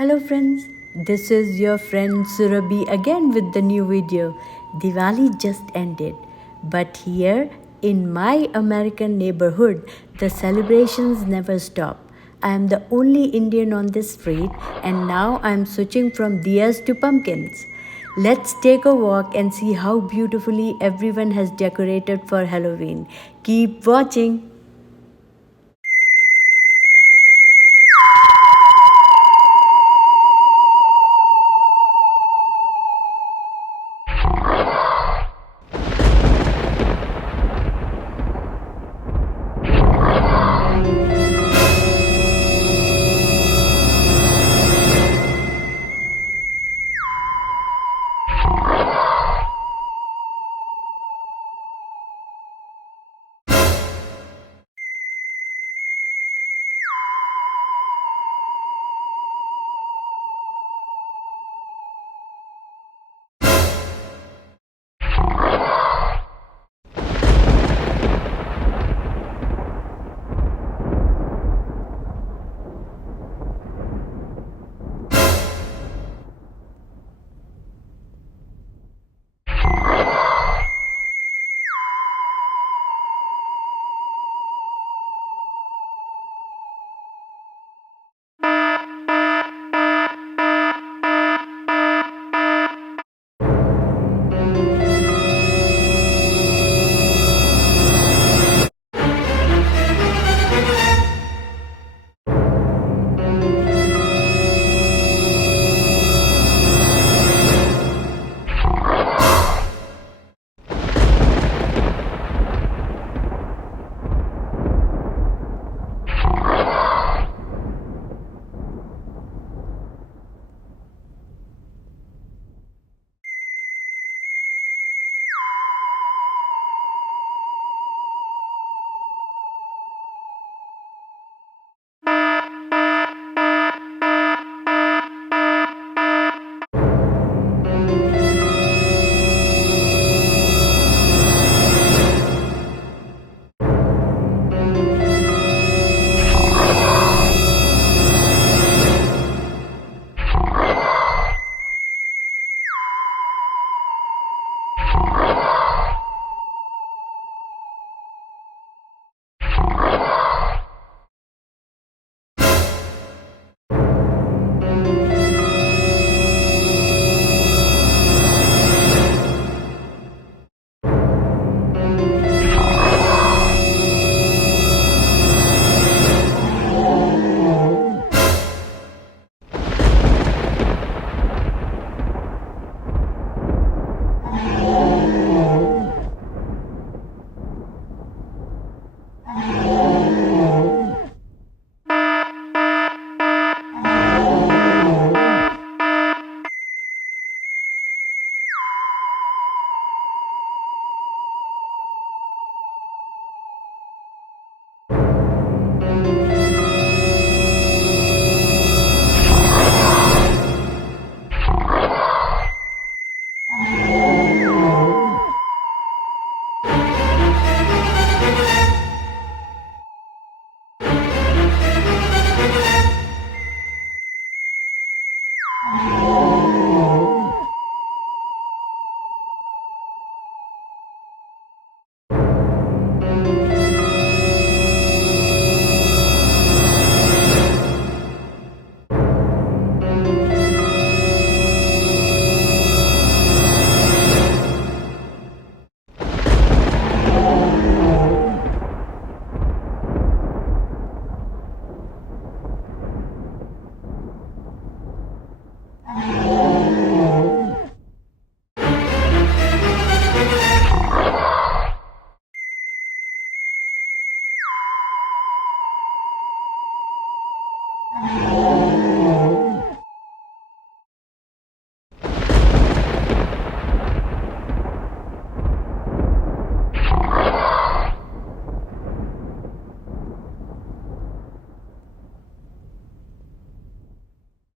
Hello friends, this is your friend Surabhi again with the new video. Diwali just ended, but here in my American neighborhood, the celebrations never stop. I am the only Indian on this street and now I am switching from diyas to pumpkins. Let's take a walk and see how beautifully everyone has decorated for Halloween. Keep watching.